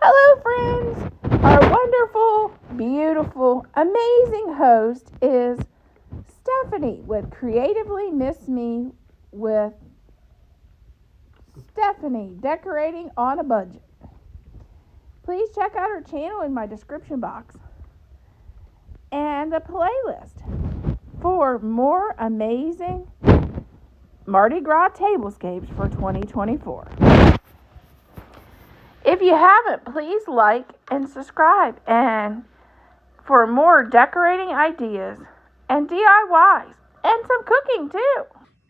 Hello, friends! Our wonderful, beautiful, amazing host is Stephanie with Creatively Miss Me with Stephanie Decorating on a Budget. Please check out her channel in my description box and the playlist for more amazing Mardi Gras Tablescapes for 2024. If you haven't, please like and subscribe, and for more decorating ideas and DIYs and some cooking too.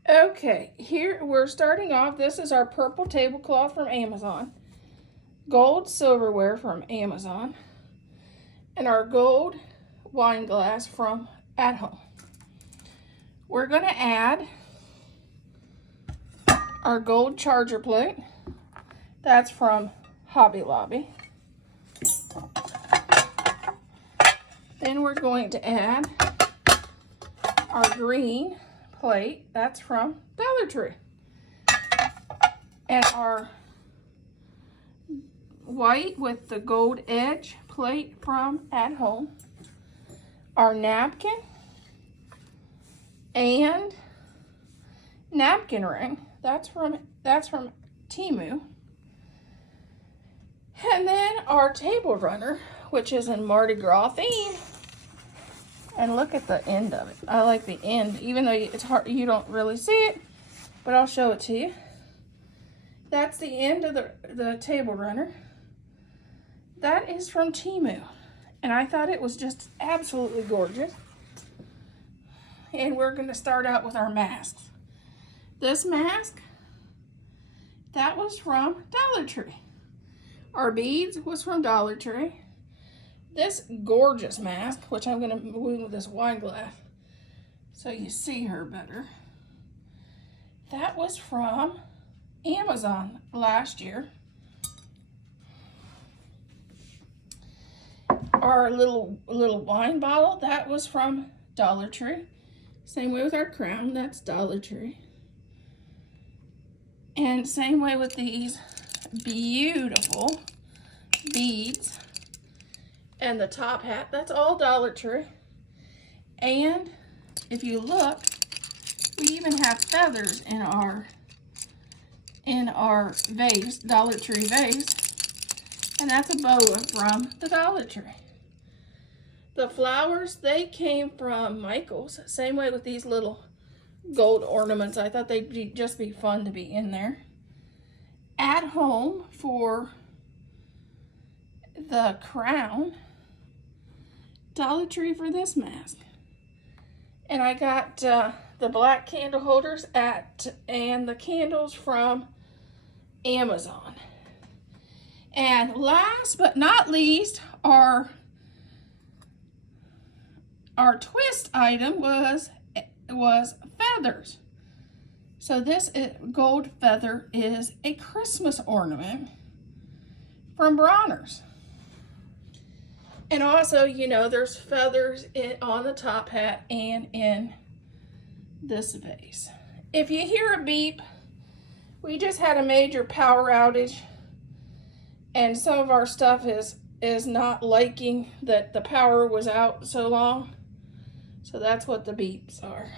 Okay, here we're starting off. This is our purple tablecloth from Amazon, gold silverware from Amazon, and our gold wine glass from At Home. We're going to add our gold charger plate. That's from Hobby Lobby. Then we're going to add our green plate. That's from Dollar Tree. And our white with the gold edge plate from At Home. Our napkin and napkin ring. That's from Temu. And then our table runner, which is in Mardi Gras theme. And look at the end of it. I like the end, even though it's hard, you don't really see it, but I'll show it to you. That's the end of the table runner. That is from Temu. And I thought it was just absolutely gorgeous. And we're going to start out with our masks. This mask, that was from Dollar Tree. Our beads was from Dollar Tree. This gorgeous mask, which I'm going to move with this wine glass so you see her better, that was from Amazon last year. Our little wine bottle, that was from Dollar Tree. Same way with our crown, that's Dollar Tree. And same way with these beautiful beads and the top hat, that's all Dollar Tree. And if you look, we even have feathers in our vase, Dollar Tree vase, and that's a boa from the Dollar Tree. The flowers, they came from Michael's. Same way with these little gold ornaments. I thought they'd just be fun to be in there. At Home for the crown. Dollar Tree for this mask. And I got the black candle holders and the candles from Amazon. And last but not least, our twist item was feathers. So this gold feather is a Christmas ornament from Bronner's. And also, you know, there's feathers on the top hat and in this vase. If you hear a beep, we just had a major power outage, and some of our stuff is not liking that the power was out so long. So that's what the beeps are.